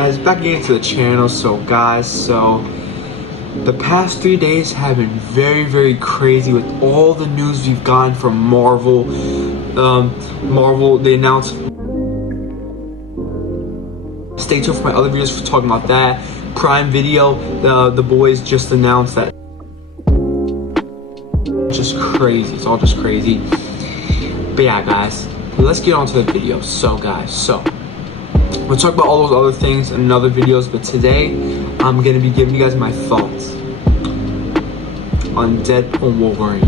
guys, back again to the channel. So the past 3 days have been very crazy with all the news we've gotten from Marvel. They announced, stay tuned for my other videos for talking about that. Prime Video, the boys just announced that. Just crazy, it's all just crazy. But yeah guys, let's get on to the video. So we'll talk about all those other things in other videos, but today I'm gonna be giving you guys my thoughts on Deadpool and Wolverine.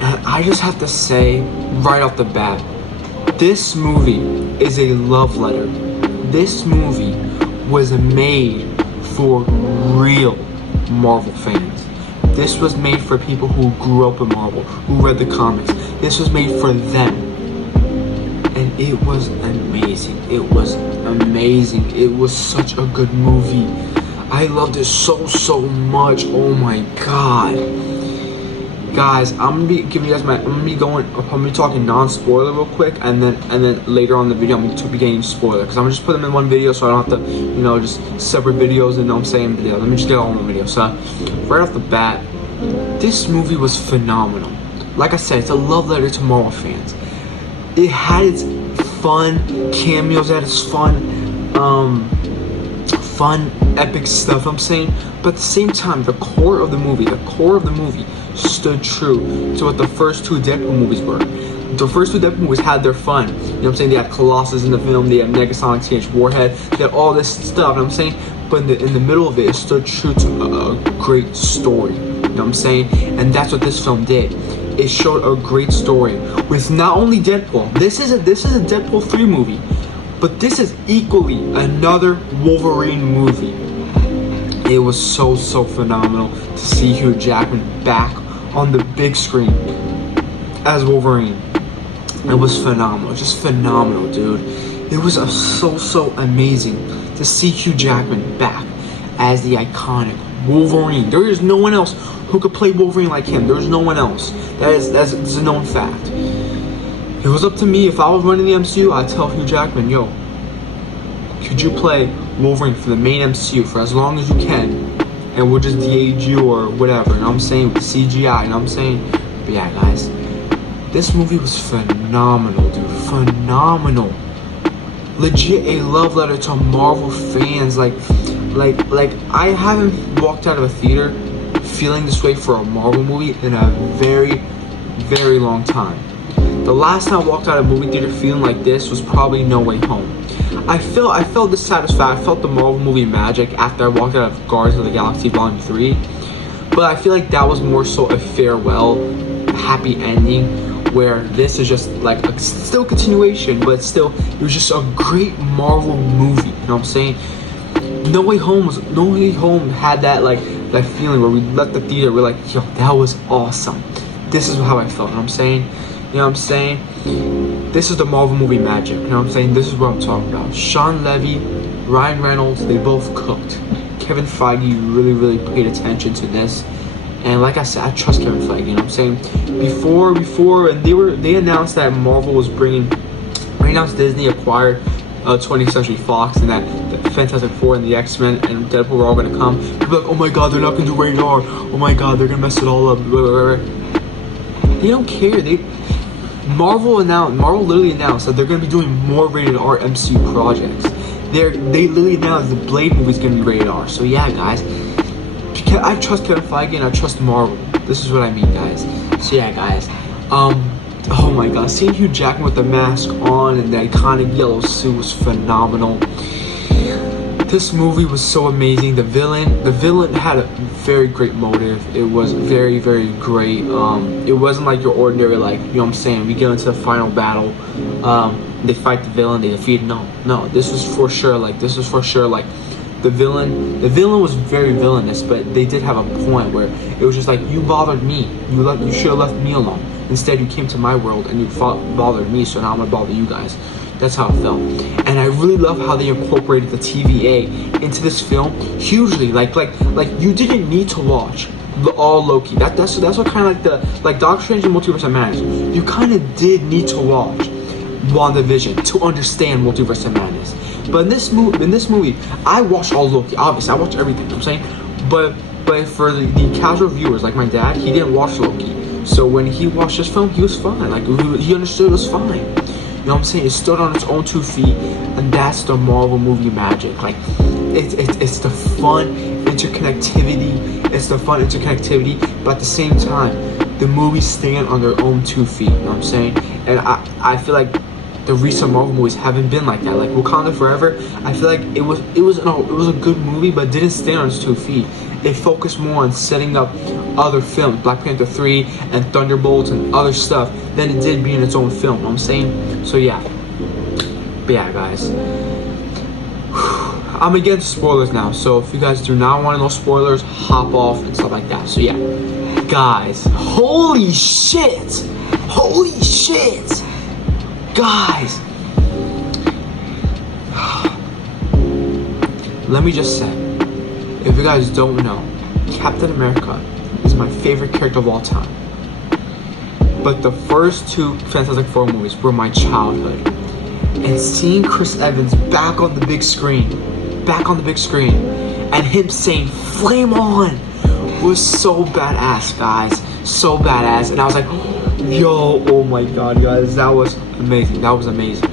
And I just have to say right off the bat, this movie is a love letter. This movie was made for real Marvel fans. This was made for people who grew up with Marvel, who read the comics. This was made for them. And it was amazing. It was amazing. It was such a good movie. I loved it so much. Oh my god. Guys, I'm gonna be giving you guys I'm gonna be talking non-spoiler real quick, and then later on in the video I'm gonna be getting spoiler, because I'm gonna just put them in one video so I don't have to, you know, just separate videos and I'm saying video. Let me just get all in one video. So right off the bat, this movie was phenomenal. Like I said, it's a love letter to Marvel fans. It had its fun cameos, it had its fun epic stuff, I'm saying, but at the same time, the core of the movie stood true to what the first two Deadpool movies were. The first two Deadpool movies had their fun, you know what I'm saying? They had Colossus in the film, they had Negasonic Teenage Warhead, they had all this stuff, you know what I'm saying? But in the middle of it stood true to a great story, you know what I'm saying? And that's what this film did. It showed a great story with not only Deadpool. This is a Deadpool 3 movie, but this is equally another Wolverine movie. It was so phenomenal to see Hugh Jackman back on the big screen as Wolverine. It was phenomenal, just phenomenal, dude. It was so amazing to see Hugh Jackman back as the iconic Wolverine. There is no one else who could play Wolverine like him. There's no one else. That's a known fact. It was up to me. If I was running the MCU, I'd tell Hugh Jackman, yo, could you play Wolverine for the main MCU for as long as you can, and we'll just de-age you or whatever, you know what I'm saying, with CGI, you know what I'm saying? But yeah guys, this movie was phenomenal, dude, phenomenal. Legit a love letter to Marvel fans. Like I haven't walked out of a theater feeling this way for a Marvel movie in a very long time. The last time I walked out of a movie theater feeling like this was probably No Way Home. I felt dissatisfied. I felt the Marvel movie magic after I walked out of Guardians of the Galaxy Volume 3. But I feel like that was more so a farewell, happy ending, where this is just like a still continuation, but still it was just a great Marvel movie, you know what I'm saying? No Way Home had that feeling where we left the theater, we're like, yo, that was awesome. This is how I felt, you know what I'm saying? You know what I'm saying? This is the Marvel movie magic, you know what I'm saying? This is what I'm talking about. Sean Levy, Ryan Reynolds, they both cooked. Kevin Feige really paid attention to this. And like I said, I trust Kevin Feige, you know what I'm saying? Before, and they announced that Marvel was Disney acquired 20th Century Fox, and that the Fantastic Four and the X-Men and Deadpool were all gonna come. People are like, oh my god, they're not gonna do rated R. Oh my god, they're gonna mess it all up. They don't care. Marvel literally announced that they're gonna be doing more rated R MCU projects. They literally announced the Blade movie is gonna be rated R. So yeah, guys, I trust Kevin Feige and I trust Marvel. This is what I mean, guys. So yeah, guys. Oh my god, seeing Hugh Jackman with the mask on and the iconic yellow suit was phenomenal. This movie was so amazing. The villain had a very great motive. It was very great. It wasn't like your ordinary, like, you know what I'm saying, we get into the final battle, they fight the villain, they defeat. No, this was for sure like the villain was very villainous, but they did have a point where it was just like, you bothered me, you should have left me alone. Instead, you came to my world and you bothered me, so now I'm gonna bother you guys. That's how it felt. And I really love how they incorporated the TVA into this film hugely. Like you didn't need to watch all Loki. That's what kind of like Doctor Strange and Multiverse of Madness. You kind of did need to watch WandaVision to understand Multiverse of Madness. But in this movie, I watched all Loki. Obviously, I watched everything. You know what I'm saying, but for the casual viewers like my dad, he didn't watch Loki. So when he watched this film, he was fine. Like he understood it was fine. You know what I'm saying? It stood on its own 2 feet, and that's the Marvel movie magic. Like it's the fun interconnectivity. It's the fun interconnectivity, but at the same time, the movies stand on their own 2 feet. You know what I'm saying? And I feel like the recent Marvel movies haven't been like that. Like Wakanda Forever, I feel like it was a good movie, but didn't stand on its 2 feet. It focused more on setting up other films, Black Panther 3 and Thunderbolts and other stuff, than it did being its own film. You know what I'm saying? So yeah. But yeah, guys. I'm against spoilers now, so if you guys do not want to know spoilers, hop off and stuff like that. So yeah. Guys, holy shit! Holy shit! Guys! Let me just say, if you guys don't know, Captain America is my favorite character of all time. But the first 2 Fantastic Four movies were my childhood. And seeing Chris Evans back on the big screen, and him saying, "Flame on," was so badass, guys. So badass. And I was like, yo, oh my god, guys, that was amazing. That was amazing.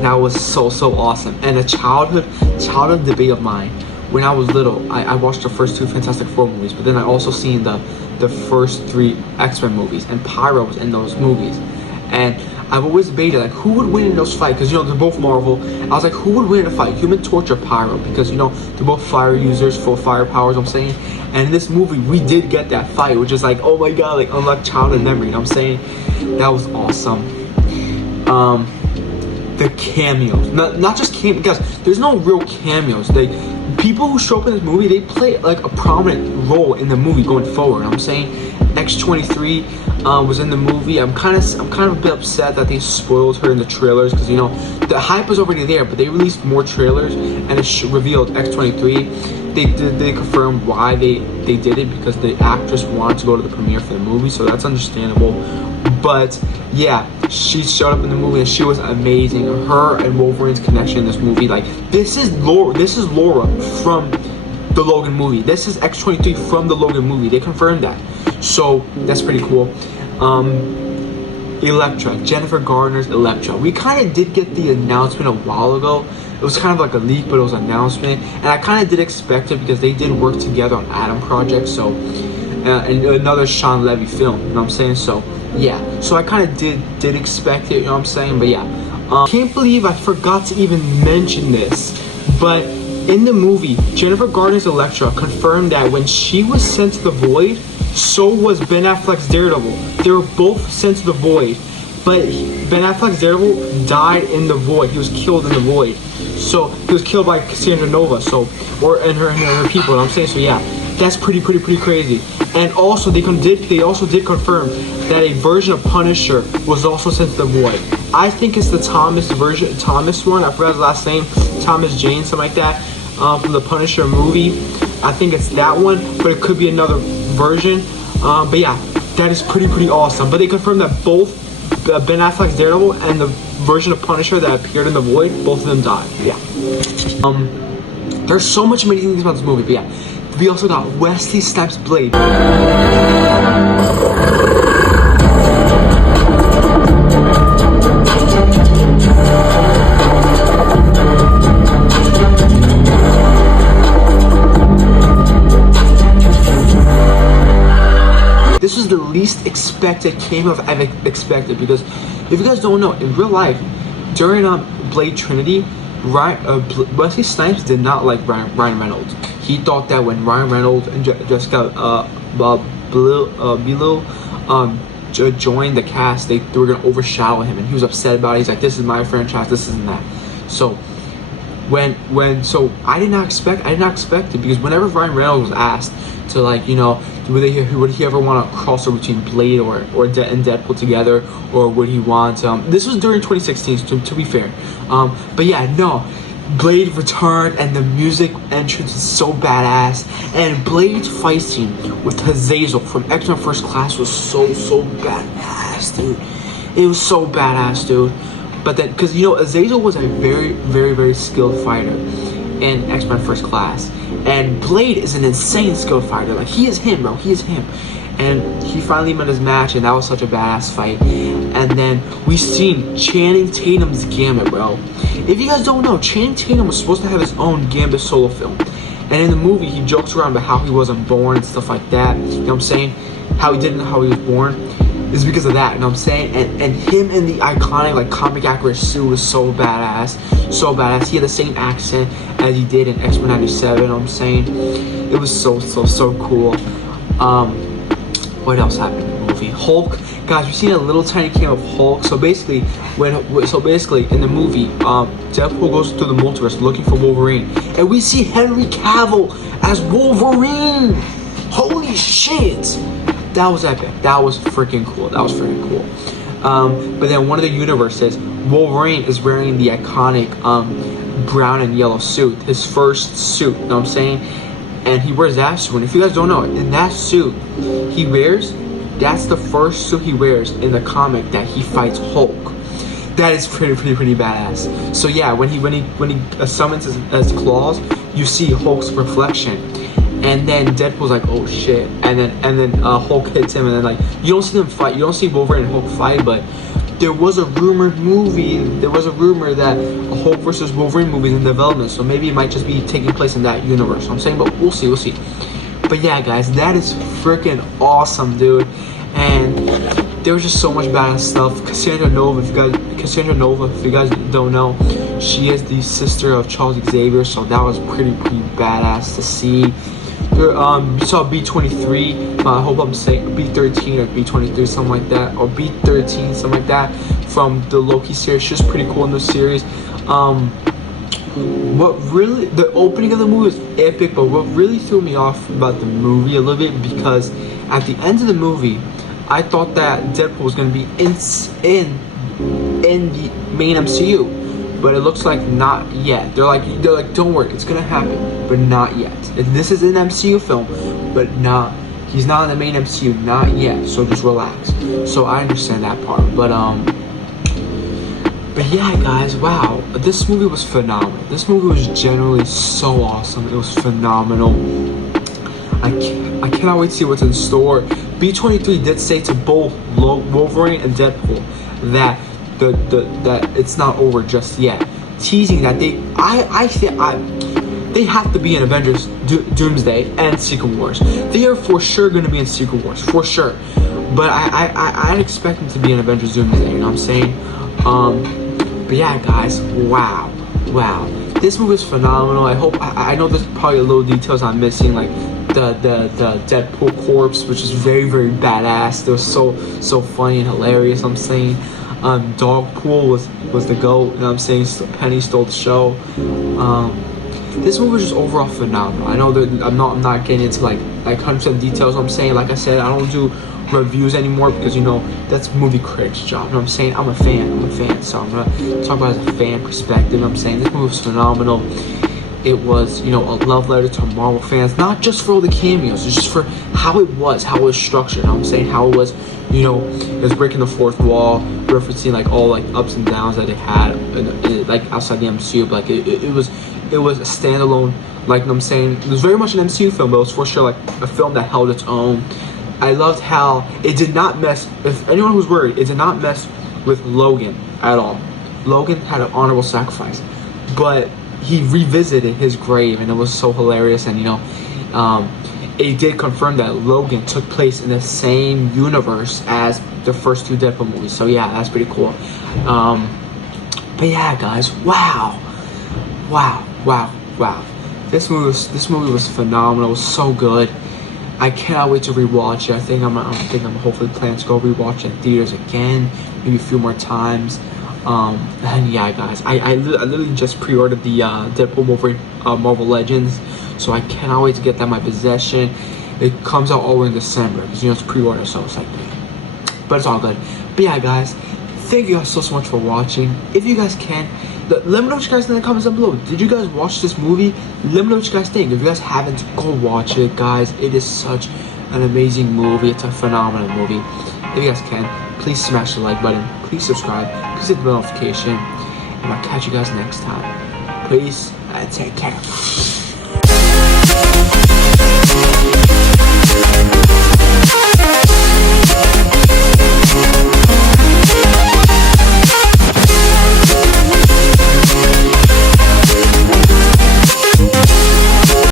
That was so awesome. And a childhood debate of mine. When I was little, I watched the first 2 Fantastic Four movies, but then I also seen the first 3 X-Men movies, and Pyro was in those movies. And I've always debated, like, who would win in those fights? Because, you know, they're both Marvel. I was like, who would win in a fight? Human Torch or Pyro? Because, you know, they're both fire users, full fire powers, I'm saying. And in this movie, we did get that fight, which is like, oh my god, like, unlock childhood memory, you know what I'm saying? That was awesome. The cameos. Not just cameos, guys, there's no real cameos. People who show up in this movie, they play, like, a prominent role in the movie going forward, you know what I'm saying? X-23 was in the movie. I'm kind of a bit upset that they spoiled her in the trailers, because, you know, the hype was already there, but they released more trailers and it revealed X-23. They confirmed why they did it, because the actress wanted to go to the premiere for the movie, so that's understandable. But yeah, she showed up in the movie and she was amazing. Her and Wolverine's connection in this movie, like, this is Laura from the Logan movie. This is X-23 from the Logan movie. They confirmed that, so that's pretty cool. Elektra, Jennifer Garner's Elektra. We kind of did get the announcement a while ago. It was kind of like a leak, but it was an announcement, and I kind of did expect it because they did work together on Atom Project, so and another Sean Levy film, you know what I'm saying? So yeah, so I kind of did expect it, you know what I'm saying? But yeah, can't believe I forgot to even mention this, but in the movie, Jennifer Garner's Elektra confirmed that when she was sent to the Void, so was Ben Affleck's Daredevil. They were both sent to the Void, but Ben Affleck's Daredevil died in the Void. He was killed in the Void. So he was killed by Cassandra Nova. So, and her people. You know what I'm saying? So yeah, that's pretty crazy. And also they also did confirm that a version of Punisher was also sent to the Void. I think it's the Thomas one. I forgot his last name. Thomas Jane, something like that. From the Punisher movie. I think it's that one, but it could be another version. But yeah, that is pretty awesome. But they confirmed that both Ben Affleck's Daredevil and the version of Punisher that appeared in the Void, both of them died. Yeah. There's so much amazing things about this movie. But yeah, we also got Wesley Snipes' Blade. This was the least expected cameo I've expected, because if you guys don't know, in real life, during Blade Trinity, Wesley Snipes did not like Ryan Reynolds. He thought that when Ryan Reynolds and Jessica Biel joined the cast, they were gonna overshadow him, and he was upset about it. He's like, "This is my franchise. This isn't that." So so I did not expect it, because whenever Ryan Reynolds was asked to, like, you know, would he ever want to cross over between Blade and Deadpool together, or would he want this was during 2016, to be fair, but yeah, no, Blade returned, and the music entrance is so badass, and Blade's fight scene with Hazazel from X-Men First Class was so badass, dude. It was so badass, dude. But then, because you know, Azazel was a very, very, very skilled fighter in X-Men First Class, and Blade is an insane skilled fighter. Like, he is him, bro. He is him. And he finally met his match, and that was such a badass fight. And then we seen Channing Tatum's Gambit, bro. If you guys don't know, Channing Tatum was supposed to have his own Gambit solo film. And in the movie, he jokes around about how he wasn't born and stuff like that. You know what I'm saying? How he didn't know how he was born is because of that. You know what I'm saying? And him in the iconic, like, comic accurate suit was so badass. So badass. He had the same accent as he did in X-Men 97. You know what I'm saying? It was so cool. What else happened in the movie? Hulk. Guys, we've seen a little tiny cameo of Hulk. So basically, in the movie, Deadpool goes through the multiverse looking for Wolverine, and we see Henry Cavill as Wolverine. Holy shit! That was epic. That was freaking cool. But then one of the universes, Wolverine is wearing the iconic brown and yellow suit, his first suit. You know what I'm saying? And he wears that suit. And if you guys don't know, in that suit he wears, that's the first suit he wears in the comic that he fights Hulk. That is pretty badass. So yeah, when he summons his claws, you see Hulk's reflection, and then Deadpool's like, oh shit, and then Hulk hits him, and then, like, you don't see them fight, you don't see Wolverine and Hulk fight, but there was a rumor that a Hulk versus Wolverine movie is in development, so maybe it might just be taking place in that universe. I'm saying, but we'll see. But yeah, guys, that is freaking awesome, dude. And there was just so much badass stuff. Cassandra Nova, if you guys don't know, she is the sister of Charles Xavier, so that was pretty badass to see. You saw B23, I hope I'm saying B13 or B23, something like that, or B13, something like that, from the Loki series. She's pretty cool in the series. The opening of the movie was epic, but what really threw me off about the movie a little bit, because at the end of the movie, I thought that Deadpool was going to be in the main MCU. But it looks like not yet. They're like, don't worry, it's gonna happen, but not yet. This is an MCU film, but he's not in the main MCU, not yet. So just relax. So I understand that part, but yeah, guys, wow, this movie was phenomenal. This movie was generally so awesome. It was phenomenal. I cannot wait to see what's in store. B23 did say to both Wolverine and Deadpool that that it's not over just yet, teasing that they have to be in Avengers Doomsday and Secret Wars. They are for sure going to be in Secret Wars, for sure. But I'd expect them to be in Avengers Doomsday. You know what I'm saying? But yeah, guys, wow, this movie is phenomenal. I know there's probably a little details I'm missing, like the Deadpool corpse, which is very badass. They were so funny and hilarious. I'm saying. Dogpool was the GOAT, you know what I'm saying? Penny stole the show. This movie was just overall phenomenal. I know that I'm not getting into like 100% details. I'm saying, like I said, I don't do reviews anymore because, you know, that's movie critics' job. You know what I'm saying? I'm a fan, so I'm gonna talk about it as a fan perspective. You know what I'm saying? This movie was phenomenal. It was, you know, a love letter to Marvel fans, not just for all the cameos, just for how it was structured. You know what I'm saying? How it was, you know, it was breaking the fourth wall, referencing like all like ups and downs that it had, like outside the MCU. But like it was a standalone. Like, you know what I'm saying, it was very much an MCU film, but it was for sure like a film that held its own. I loved how it did not mess. If anyone was worried, it did not mess with Logan at all. Logan had an honorable sacrifice, but he revisited his grave, and it was so hilarious. And, you know, it did confirm that Logan took place in the same universe as the first two Deadpool movies. So yeah, that's pretty cool. But yeah, guys, wow. This movie was phenomenal. It was so good. I cannot wait to rewatch it. I think I'm hopefully planning to go rewatch it in theaters again, maybe a few more times. And yeah, guys, I literally just pre-ordered the Deadpool Wolverine Marvel Legends, so I cannot wait to get that in my possession. It comes out all in December because, you know, it's pre-order, so it's like, but it's all good. But yeah, guys, thank you guys so much for watching. If you guys can, let me know what you guys think in the comments down below. Did you guys watch this movie? Let me know what you guys think. If you guys haven't, go watch it, guys. It is such an amazing movie. It's a phenomenal movie. if you guys can, please smash the like button, please subscribe, please hit the notification, and I'll catch you guys next time. Peace and take care.